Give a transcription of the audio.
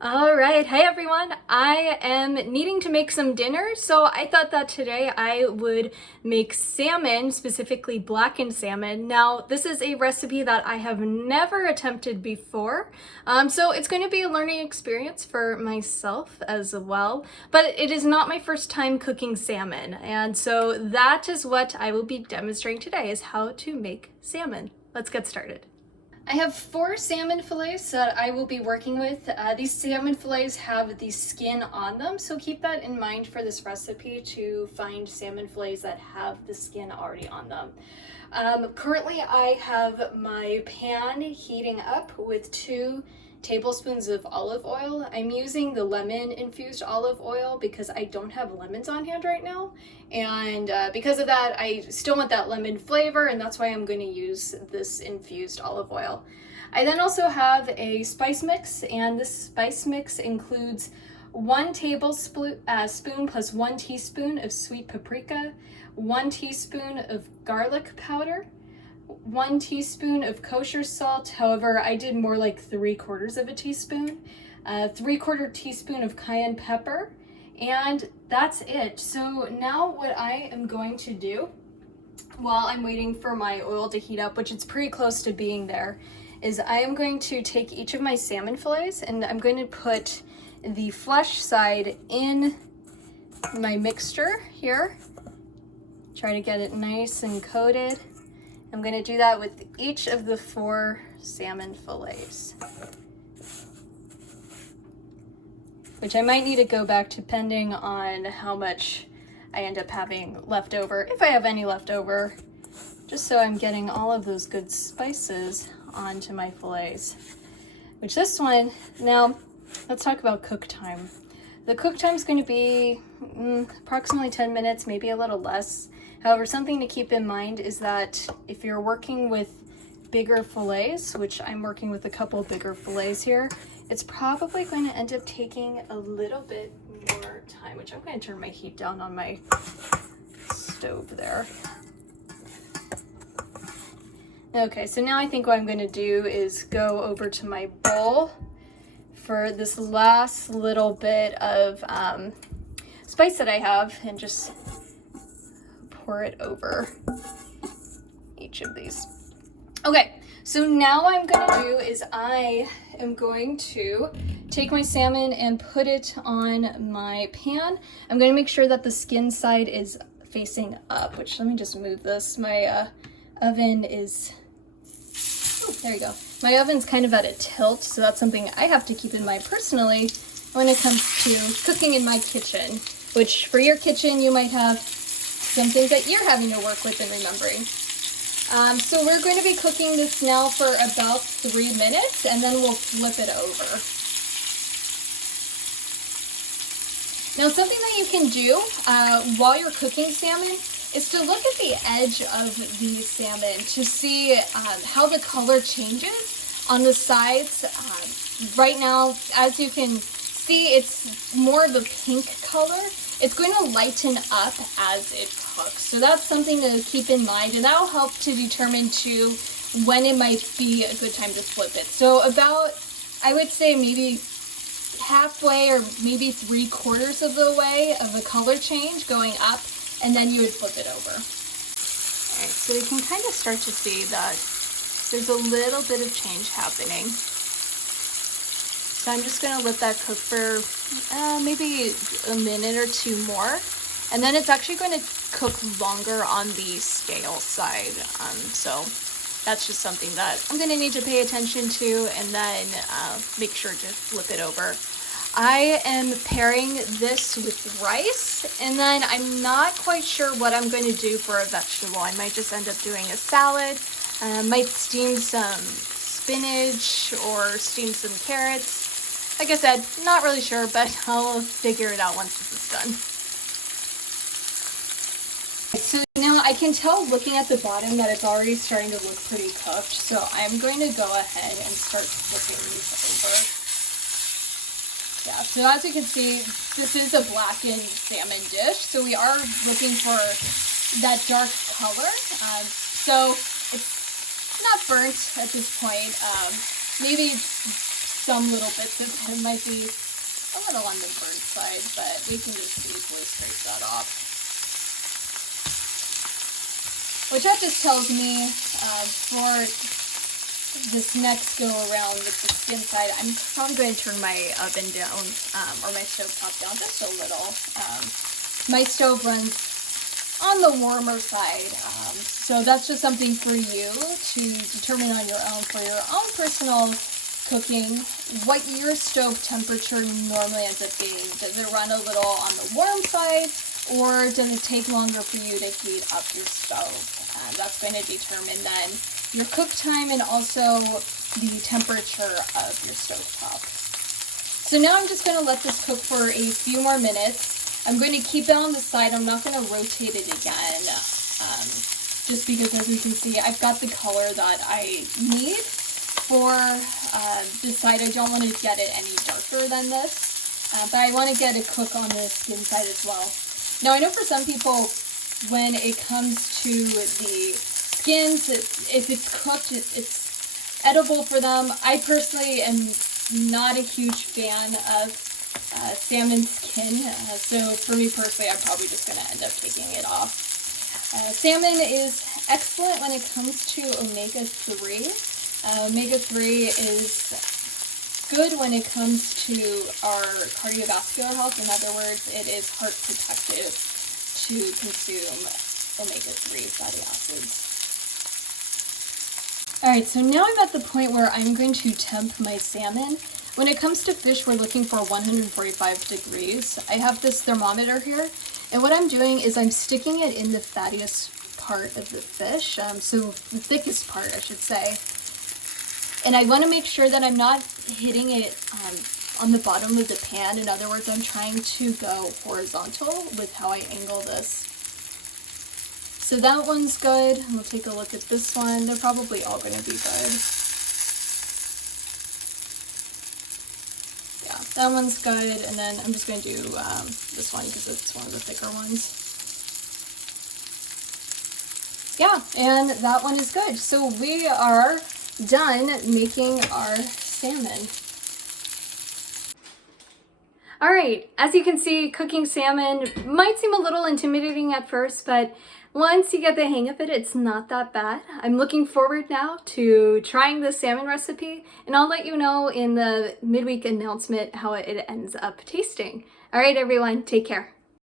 All right, hey everyone. I am needing to make some dinner, so I thought that today I would make salmon, specifically blackened salmon. Now, this is a recipe that I have never attempted before, so it's going to be a learning experience for myself as well, but it is not my first time cooking salmon, and so that is what I will be demonstrating today, is how to make salmon. Let's get started. I have 4 salmon fillets that I will be working with. These salmon fillets have the skin on them, so keep that in mind for this recipe, to find salmon fillets that have the skin already on them. Currently I have my pan heating up with 2 tablespoons of olive oil. I'm using the lemon infused olive oil because I don't have lemons on hand right now, and because of that I still want that lemon flavor, and that's why I'm going to use this infused olive oil. I then also have a spice mix, and this spice mix includes 1 tablespoon plus 1 teaspoon of sweet paprika, 1 teaspoon of garlic powder, 1 teaspoon of kosher salt. However, I did more like 3/4 of a teaspoon, 3/4 teaspoon of cayenne pepper, and that's it. So now what I am going to do while I'm waiting for my oil to heat up, which it's pretty close to being there, is I am going to take each of my salmon fillets and I'm going to put the flesh side in my mixture here. Try to get it nice and coated. I'm going to do that with each of the 4 salmon fillets, which I might need to go back depending on how much I end up having left over, if I have any left over, just so I'm getting all of those good spices onto my fillets. Which this one, now let's talk about cook time. The cook time is going to be approximately 10 minutes, maybe a little less. However, something to keep in mind is that if you're working with bigger fillets, which I'm working with a couple bigger fillets here, it's probably going to end up taking a little bit more time, which I'm going to turn my heat down on my stove there. Okay, so now I think what I'm going to do is go over to my bowl for this last little bit of spice that I have, and just pour it over each of these. Okay, so now what I'm gonna do is I am going to take my salmon and put it on my pan. I'm gonna make sure that the skin side is facing up, which, let me just move this. My oven is, oh, there you go. My oven's kind of at a tilt, so that's something I have to keep in mind personally when it comes to cooking in my kitchen, which for your kitchen you might have some things that you're having to work with and remembering. So we're going to be cooking this now for about 3 minutes, and then we'll flip it over. Now, something that you can do while you're cooking salmon is to look at the edge of the salmon to see how the color changes on the sides. Right now, as you can see, it's more of a pink color. It's going to lighten up as it cooks. So that's something to keep in mind, and that'll help to determine too when it might be a good time to flip it. So about, I would say maybe halfway or maybe 3/4 of the way of a color change going up, and then you would flip it over. All right, so you can kind of start to see that there's a little bit of change happening. So I'm just gonna let that cook for maybe a minute or 2 more. And then it's actually going to cook longer on the scale side. So that's just something that I'm going to need to pay attention to, and then make sure to flip it over. I am pairing this with rice, and then I'm not quite sure what I'm going to do for a vegetable. I might just end up doing a salad. Might steam some spinach or steam some carrots. Like I said, not really sure, but I'll figure it out once this is done. So now I can tell looking at the bottom that it's already starting to look pretty cooked. So I'm going to go ahead and start flipping these over. Yeah, so as you can see, this is a blackened salmon dish. So we are looking for that dark color. So it's not burnt at this point. Maybe some little bits of it might be a little on the burnt side, but we can just easily scrape that off. Which that just tells me for this next go around with the skin side, I'm probably going to turn my oven down, or my stove top down just a little. My stove runs on the warmer side, so that's just something for you to determine on your own for your own personal cooking, what your stove temperature normally ends up being. Does it run a little on the warm side, or does it take longer for you to heat up your stove? That's going to determine then your cook time and also the temperature of your stove top. So now I'm just going to let this cook for a few more minutes. I'm going to keep it on the side. I'm not going to rotate it again, just because, as you can see, I've got the color that I need for this side. I don't want to get it any darker than this, but I want to get it cook on the skin side as well. Now, I know for some people, when it comes to the skins, if it's cooked, it's edible for them. I personally am not a huge fan of salmon skin, so for me personally, I'm probably just going to end up taking it off. Salmon is excellent when it comes to omega-3. Omega-3 is good when it comes to our cardiovascular health. In other words, it is heart protective to consume omega-3 fatty acids. Alright, so now I'm at the point where I'm going to temp my salmon. When it comes to fish, we're looking for 145 degrees. I have this thermometer here, and what I'm doing is I'm sticking it in the fattiest part of the fish, so the thickest part, I should say. And I want to make sure that I'm not hitting it on the bottom of the pan. In other words, I'm trying to go horizontal with how I angle this. So that one's good. We'll take a look at this one. They're probably all going to be good. Yeah, that one's good. And then I'm just going to do this one because it's one of the thicker ones. Yeah, and that one is good. So we are done making our salmon. Alright, as you can see, cooking salmon might seem a little intimidating at first, but once you get the hang of it, it's not that bad. I'm looking forward now to trying this salmon recipe, and I'll let you know in the midweek announcement how it ends up tasting. Alright everyone, take care.